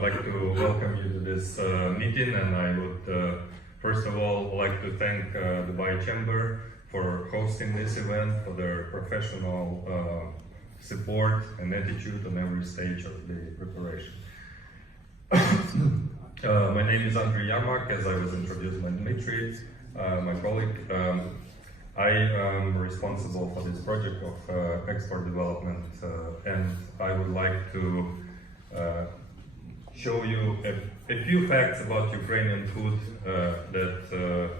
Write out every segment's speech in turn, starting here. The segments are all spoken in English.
I'd like to welcome you to this meeting, and I would first of all like to thank Dubai Chamber for hosting this event, for their professional support and attitude on every stage of the preparation. My name is Andriy Yarmak, as I was introduced by Dmitry, my colleague. I am responsible for this project of export development, and I would like to show you a few facts about Ukrainian food that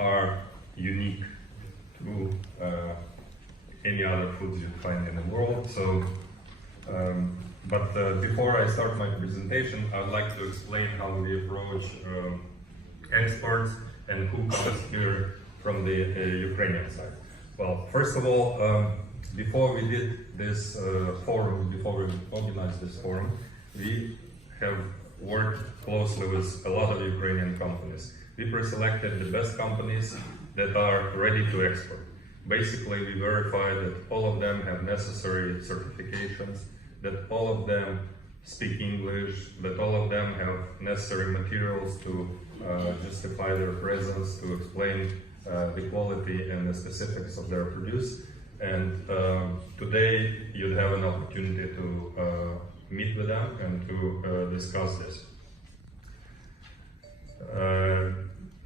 are unique to any other foods you find in the world. So, before I start my presentation, I would like to explain how we approach exports and who comes here from the Ukrainian side. Well, first of all, before we did this forum, before we organized this forum, we have worked closely with a lot of Ukrainian companies. We pre-selected the best companies that are ready to export. Basically, we verified that all of them have necessary certifications, that all of them speak English, that all of them have necessary materials to justify their presence, to explain the quality and the specifics of their produce. And today you'd have an opportunity to meet with them and to discuss this.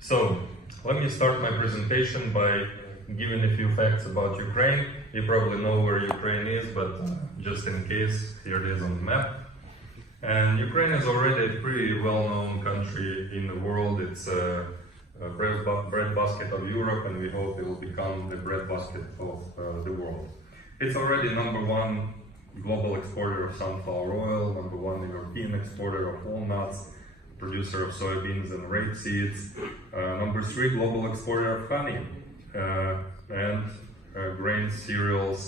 So let me start my presentation by giving a few facts about Ukraine. You probably know where Ukraine is, but just in case, here it is on the map. And Ukraine is already a pretty well-known country in the world. It's a breadbasket of Europe, and we hope it will become the breadbasket of the world. It's already #1 global exporter of sunflower oil, #1 European exporter of walnuts, producer of soybeans and rapeseeds, #3 global exporter of honey, and grains, cereals,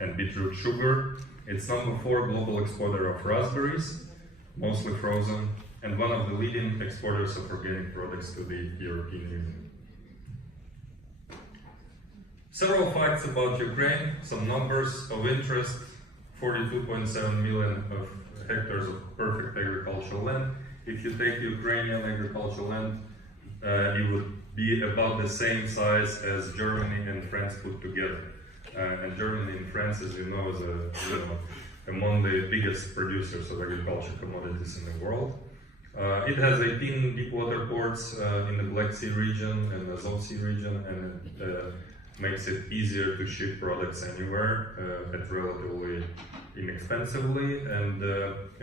and beetroot sugar. It's #4 global exporter of raspberries, mostly frozen, and one of the leading exporters of organic products to the European Union. Several facts about Ukraine, some numbers of interest: 42.7 million of hectares of perfect agricultural land. If you take Ukrainian agricultural land, it would be about the same size as Germany and France put together. And Germany and France, as you know, is among the biggest producers of agricultural commodities in the world. It has 18 deep water ports in the Black Sea region and the Azov Sea region, and it makes it easier to ship products anywhere at relatively inexpensively. And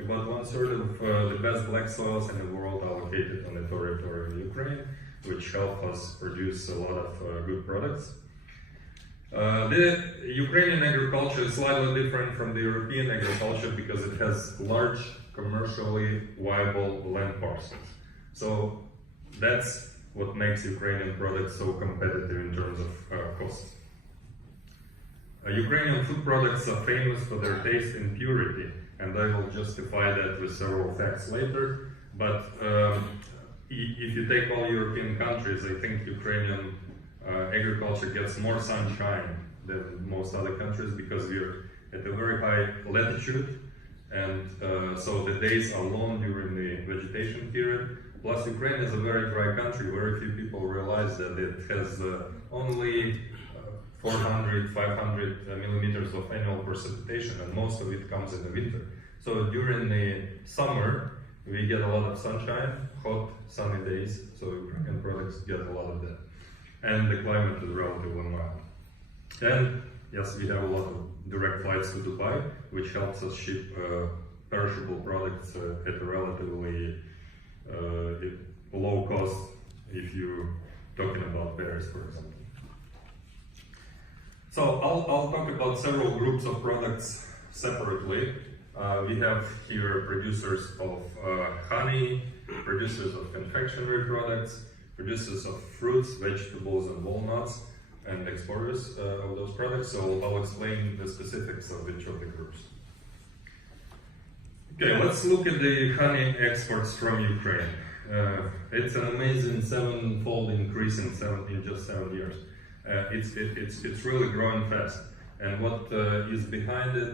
about 1/3 of the best black soils in the world are located on the territory of Ukraine, which help us produce a lot of good products. The Ukrainian agriculture is slightly different from the European agriculture because it has large, commercially viable land parcels. So that's what makes Ukrainian products so competitive in terms of costs. Ukrainian food products are famous for their taste and purity, and I will justify that with several facts later. But if you take all European countries, I think Ukrainian agriculture gets more sunshine than most other countries because we're at a very high latitude, and so the days are long during the vegetation period. Plus, Ukraine is a very dry country. Very few people realize that it has only 400, 500 millimeters of annual precipitation, and most of it comes in the winter. So during the summer, we get a lot of sunshine, hot, sunny days, so Ukrainian products get a lot of that. And the climate is relatively mild. And yes, we have a lot of direct flights to Dubai, which helps us ship perishable products at a relatively low cost if you're talking about berries, for example. So I'll talk about several groups of products separately. We have here producers of honey, producers of confectionery products, producers of fruits, vegetables, and walnuts, and exporters of those products. So I'll explain the specifics of each of the groups. Okay, let's look at the honey exports from Ukraine. It's an amazing 7-fold increase in just 7 years. It's really growing fast. And what is behind it,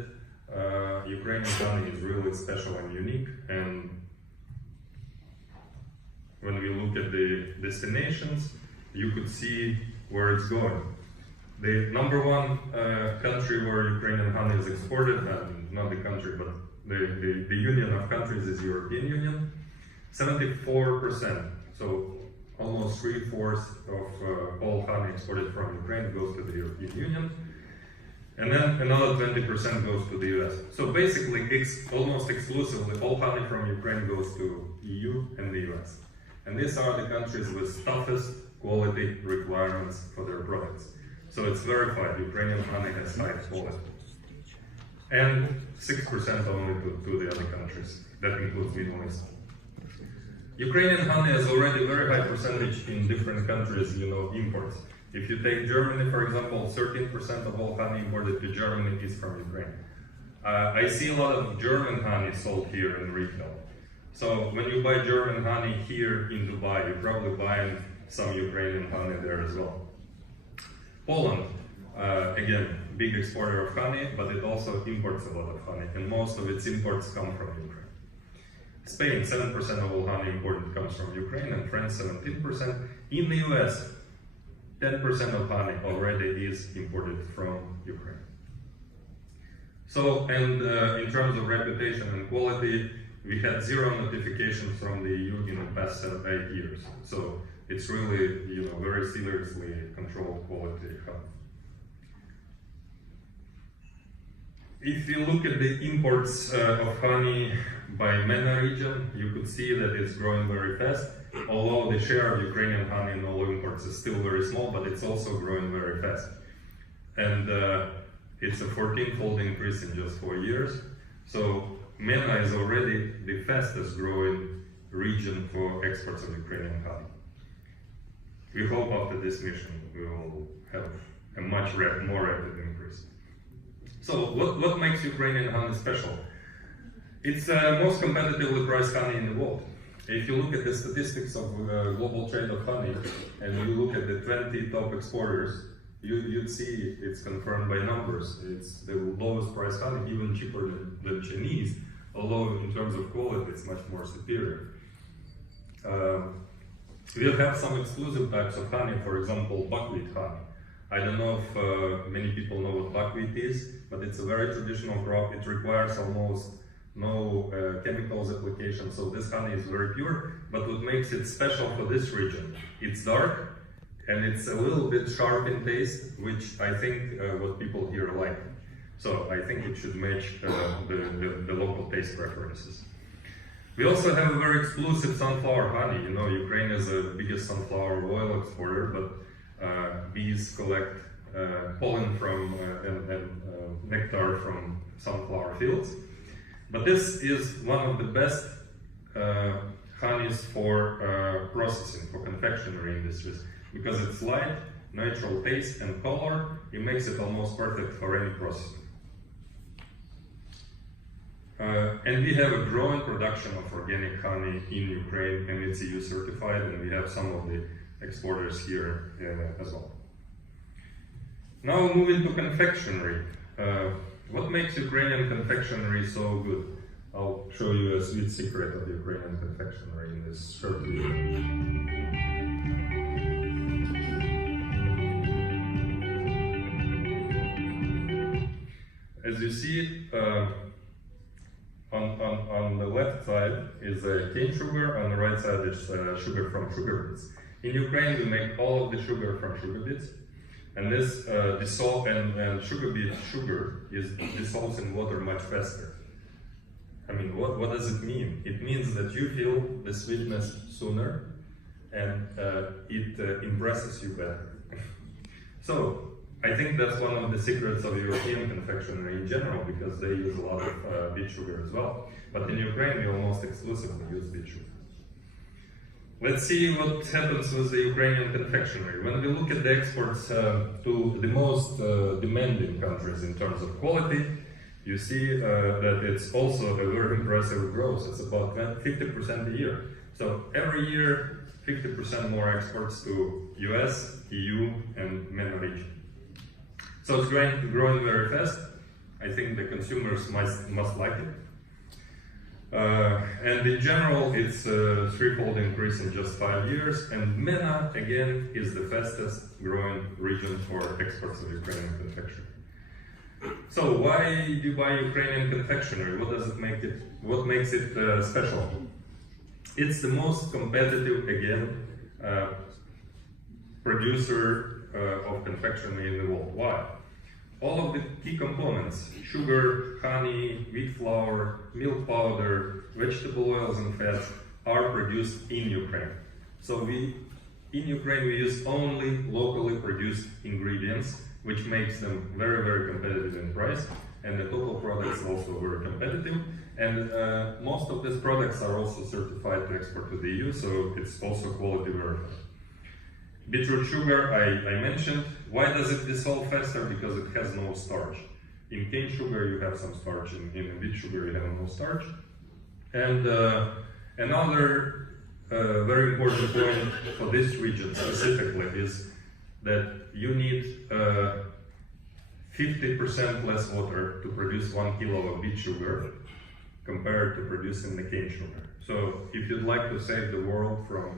Ukrainian honey is really special and unique. And when we look at the destinations, you could see where it's going. The number one country where Ukrainian honey is exported, not the country, but the union of countries is European Union. 74%, so almost 3/4 of all honey exported from Ukraine goes to the European Union. And then another 20% goes to the US. So basically, almost exclusively, all honey from Ukraine goes to EU and the US. And these are the countries with toughest quality requirements for their products. So it's verified, Ukrainian honey has high quality. And 6% only to the other countries. That includes Middle East. Ukrainian honey has already very high percentage in different countries, imports. If you take Germany, for example, 13% of all honey imported to Germany is from Ukraine. I see a lot of German honey sold here in retail. So when you buy German honey here in Dubai, you're probably buying some Ukrainian honey there as well. Poland, again, big exporter of honey, but it also imports a lot of honey, and most of its imports come from Ukraine. Spain, 7% of all honey imported comes from Ukraine, and France, 17%. In the US, 10% of honey already is imported from Ukraine. So, and in terms of reputation and quality, we had 0 notifications from the EU in the past 8 years. So it's really, very seriously controlled quality honey. If you look at the imports of honey by MENA region, you could see that it's growing very fast. Although the share of Ukrainian honey in all imports is still very small, but it's also growing very fast. And it's a 14-fold increase in just 4 years. So MENA is already the fastest growing region for exports of Ukrainian honey. We hope after this mission we will have a much more rapid increase. So what makes Ukrainian honey special? It's the most competitively priced honey in the world. If you look at the statistics of global trade of honey, and you look at the 20 top exporters, you'd see it's confirmed by numbers. It's the lowest priced honey, even cheaper than Chinese, although in terms of quality it's much more superior. We have some exclusive types of honey, for example, buckwheat honey. I don't know if many people know what buckwheat is, but it's a very traditional crop. It requires almost no chemicals application, so this honey is very pure. But what makes it special for this region, it's dark and it's a little bit sharp in taste, which I think what people here like. So I think it should match the local taste preferences. We also have a very exclusive sunflower honey. Ukraine is the biggest sunflower oil exporter, but bees collect pollen from and nectar from sunflower fields. But this is one of the best honeys for processing, for confectionery industries, because it's light, natural taste and color. It makes it almost perfect for any processing. And we have a growing production of organic honey in Ukraine, and it's EU certified, and we have some of the exporters here as well. Now moving to confectionery. What makes Ukrainian confectionery so good? I'll show you a sweet secret of Ukrainian confectionery in this short video. As you see, on the left side is cane sugar, on the right side is sugar from sugar beets. In Ukraine, we make all of the sugar from sugar beets, and this and sugar beet sugar dissolves in water much faster. I mean, what does it mean? It means that you feel the sweetness sooner, and it impresses you better. So I think that's one of the secrets of European confectionery in general, because they use a lot of beet sugar as well. But in Ukraine, we almost exclusively use beet sugar. Let's see what happens with the Ukrainian confectionery. When we look at the exports to the most demanding countries in terms of quality, you see that it's also a very impressive growth. It's about 50% a year. So every year, 50% more exports to US, EU, and MENA region. So it's growing very fast. I think the consumers must like it. And And in general, it's a threefold increase in just 5 years. And MENA, again, is the fastest growing region for exports of Ukrainian confectionery. So why do you buy Ukrainian confectionery? What makes it special? It's the most competitive, again, producer of confectionery in the world. Why? All of the key components, sugar, honey, wheat flour, milk powder, vegetable oils and fats, are produced in Ukraine. So in Ukraine we use only locally produced ingredients, which makes them very, very competitive in price, and the total products also very competitive. And most of these products are also certified to export to the EU, so it's also quality verified. Beetroot sugar, I mentioned. Why does it dissolve faster? Because it has no starch. In cane sugar you have some starch, in wheat sugar you have no starch. And another very important point for this region specifically is that you need 50% less water to produce 1 kilo of beet sugar compared to producing the cane sugar. So if you'd like to save the world from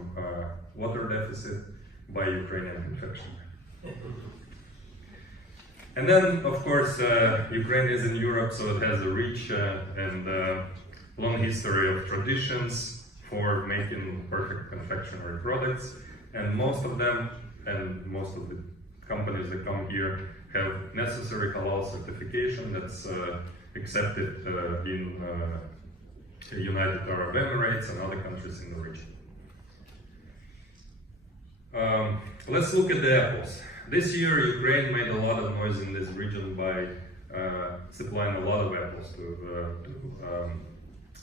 water deficit, buy Ukrainian confectionery. And then, of course, Ukraine is in Europe, so it has a rich and long history of traditions for making perfect confectionery products, and most of them and most of the companies that come here have necessary halal certification that's accepted in United Arab Emirates and other countries in the region. Let's look at the apples. This year Ukraine made a lot of noise in this region by supplying a lot of apples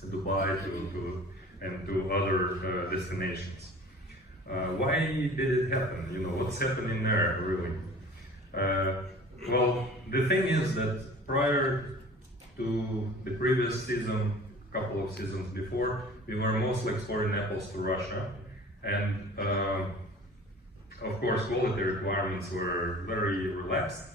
to Dubai and to other destinations. Why did it happen? You know, what's happening there really? Well, the thing is that prior to the previous season, a couple of seasons before, we were mostly exporting apples to Russia, and of course quality requirements were very relaxed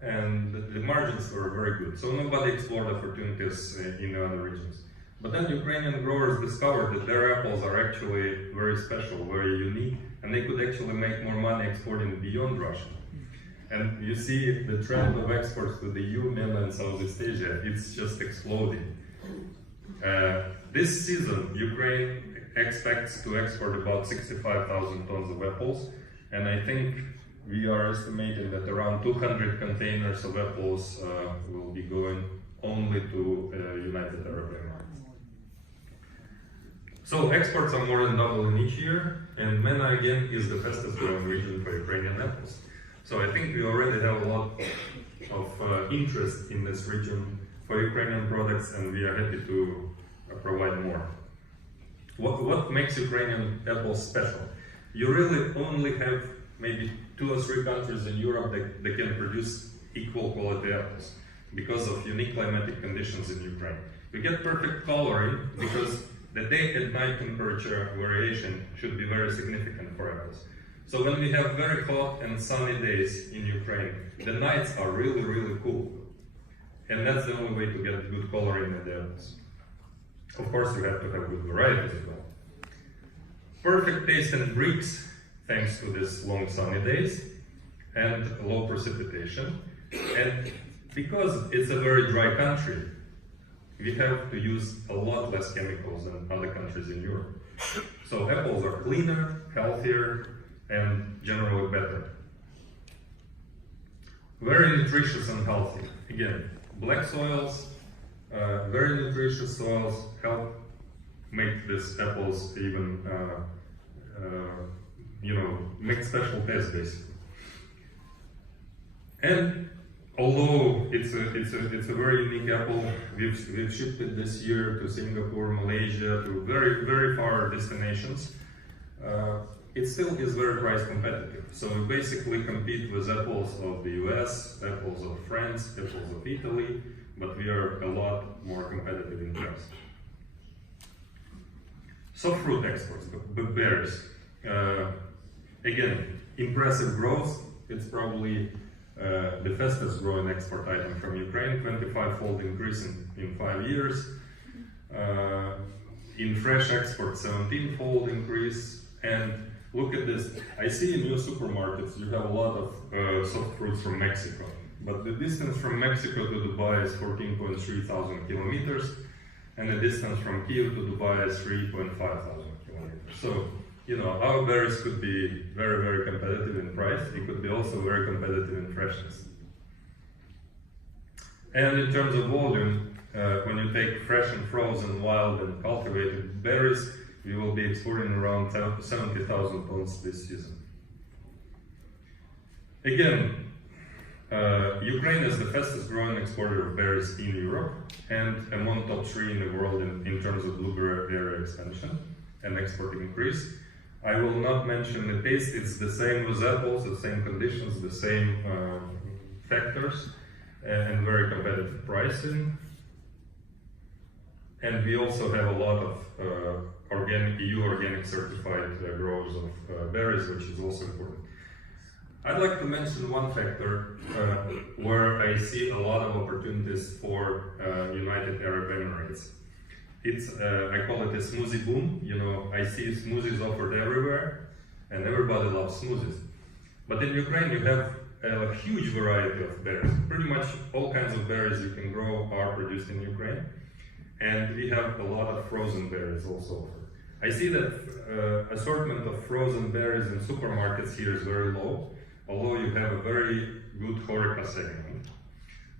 and the margins were very good, so nobody explored opportunities in the other regions. But then Ukrainian growers discovered that their apples are actually very special, very unique, and they could actually make more money exporting beyond Russia. And you see the trend of exports to the EU, MENA and Southeast Asia, it's just exploding. This season, Ukraine expects to export about 65,000 tons of apples, and I think we are estimating that around 200 containers of apples will be going only to United Arab Emirates. So exports are more than doubling each year, and MENA again is the fastest growing region for Ukrainian apples. So I think we already have a lot of interest in this region for Ukrainian products, and we are happy to provide more. What makes Ukrainian apples special? You really only have maybe 2 or 3 countries in Europe that can produce equal quality apples because of unique climatic conditions in Ukraine. You get perfect coloring because the day and night temperature variation should be very significant for apples. So when we have very hot and sunny days in Ukraine, the nights are really, really cool. And that's the only way to get good coloring in the apples. Of course, you have to have good varieties as well. Perfect taste and bricks, thanks to these long sunny days and low precipitation. And because it's a very dry country, we have to use a lot less chemicals than other countries in Europe. So apples are cleaner, healthier, and generally better. Very nutritious and healthy. Again, black soils, very nutritious soils help make these apples even, make special taste basically. And although it's a very unique apple, we've shipped it this year to Singapore, Malaysia, to very, very far destinations. It still is very price competitive. So we basically compete with apples of the US, apples of France, apples of Italy, but we are a lot more competitive in price. Soft fruit exports, berries. Again, impressive growth. It's probably the fastest growing export item from Ukraine, 25-fold increase in 5 years. In fresh export, 17-fold increase. And look at this. I see in your supermarkets you have a lot of soft fruits from Mexico. But the distance from Mexico to Dubai is 14.3 thousand kilometers. And the distance from Kyiv to Dubai is 3.5 thousand kilometers. So, you know, our berries could be very, very competitive in price. It could be also very competitive in freshness. And in terms of volume, when you take fresh and frozen, wild and cultivated berries, we will be exporting around 70,000 tons this season. Again, Ukraine is the fastest growing exporter of berries in Europe and among top 3 in the world in terms of blueberry area expansion and export increase. I will not mention the taste, it's the same with apples, the same conditions, the same factors, and very competitive pricing. And we also have a lot of EU organic certified growers of berries, which is also important. I'd like to mention one factor where I see a lot of opportunities for United Arab Emirates. It's, I call it a smoothie boom. You know, I see smoothies offered everywhere, and everybody loves smoothies. But in Ukraine, you have a huge variety of berries. Pretty much all kinds of berries you can grow are produced in Ukraine. And we have a lot of frozen berries also offered. I see that assortment of frozen berries in supermarkets here is very low, although you have a very good HoReCa segment.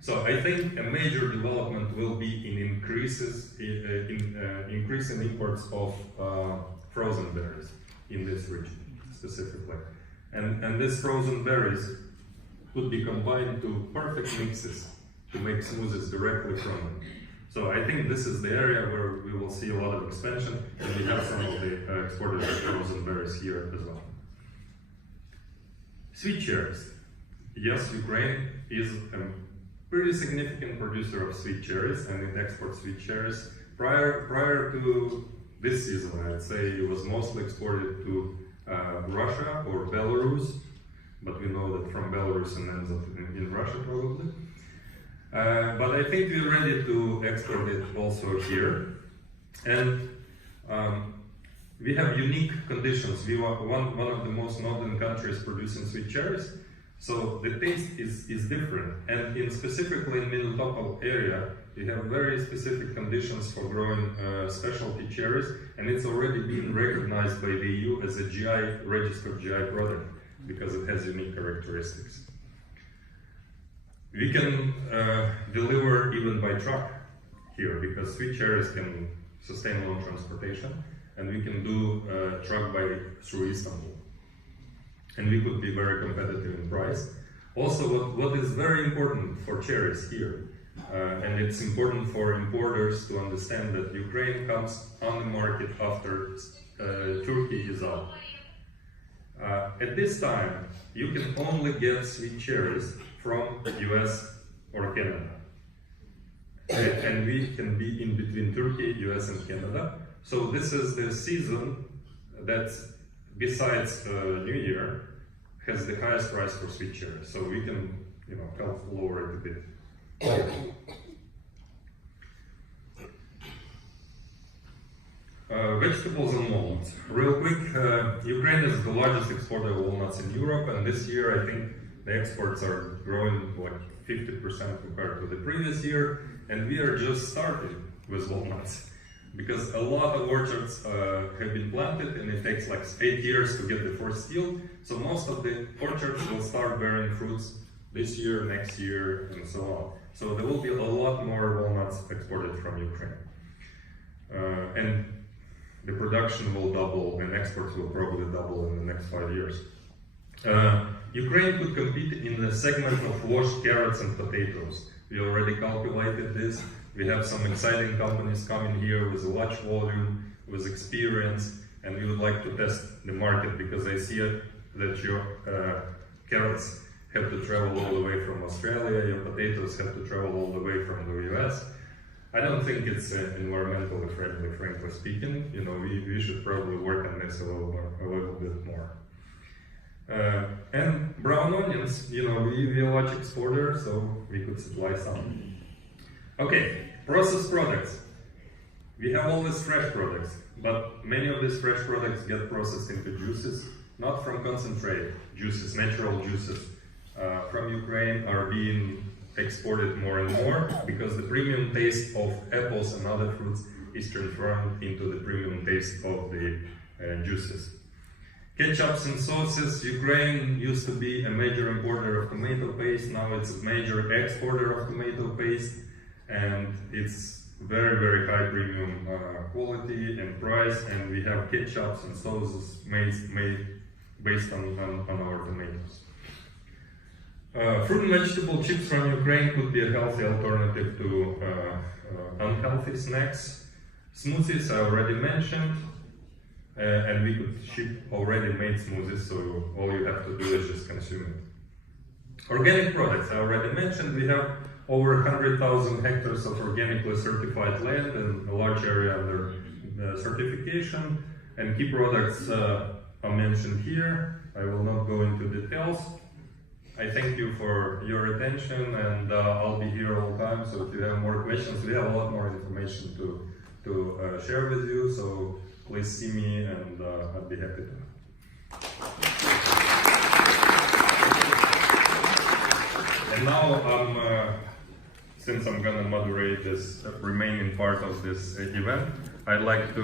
So I think a major development will be in increasing imports of frozen berries in this region specifically. And these frozen berries could be combined to perfect mixes to make smoothies directly from them. So I think this is the area where we will see a lot of expansion, and we have some of the exported frozen berries here as well. Sweet cherries. Yes, Ukraine is a pretty significant producer of sweet cherries, and it exports sweet cherries. Prior to this season, I'd say it was mostly exported to Russia or Belarus, but we know that from Belarus and ends up in Russia probably. But I think we're ready to export it also here. And we have unique conditions. We are one of the most northern countries producing sweet cherries, so the taste is different. And specifically in Melitopol area, we have very specific conditions for growing specialty cherries, and it's already been recognized by the EU as a registered GI product because it has unique characteristics. We can deliver even by truck here because sweet cherries can sustain long transportation. And we can do truck through Istanbul. And we could be very competitive in price. Also, what is very important for cherries here, and it's important for importers to understand that Ukraine comes on the market after Turkey is out. At this time, you can only get sweet cherries from US or Canada. And we can be in between Turkey, US and Canada. So this is the season that, besides New Year, has the highest price for sweet cherries. So we can, you know, help lower it a bit. Vegetables and walnuts. Real quick, Ukraine is the largest exporter of walnuts in Europe, and this year I think the exports are growing like 50% compared to the previous year, and we are just starting with walnuts. Because a lot of orchards have been planted and it takes like 8 years to get the first yield. So most of the orchards will start bearing fruits this year, next year, and so on. So there will be a lot more walnuts exported from Ukraine. And the production will double and exports will probably double in the next 5 years. Ukraine could compete in the segment of washed carrots and potatoes. We already calculated this. We have some exciting companies coming here with a large volume, with experience, and we would like to test the market because I see that your carrots have to travel all the way from Australia, your potatoes have to travel all the way from the US. I don't think it's environmentally friendly, frankly speaking. You know, we should probably work on this a little bit more. And brown onions, you know, we're a large exporter, so we could supply some. Okay, processed products. We have always fresh products, but many of these fresh products get processed into juices, not from concentrate juices, natural juices from Ukraine are being exported more and more because the premium taste of apples and other fruits is transformed into the premium taste of the juices. Ketchups and sauces. Ukraine used to be a major importer of tomato paste, now it's a major exporter of tomato paste, and it's very, very high premium quality and price, and we have ketchups and sauces made based on our tomatoes. Fruit and vegetable chips from Ukraine could be a healthy alternative to unhealthy snacks. Smoothies I already mentioned, and we could ship already made smoothies, so all you have to do is just consume it. Organic products I already mentioned. We have over 100,000 hectares of organically certified land and a large area under certification, and key products are mentioned here. I will not go into details. I thank you for your attention, and I'll be here all the time, so if you have more questions, we have a lot more information to share with you, so please see me, and I'd be happy to. And now, since I'm gonna moderate this remaining part of this event, I'd like to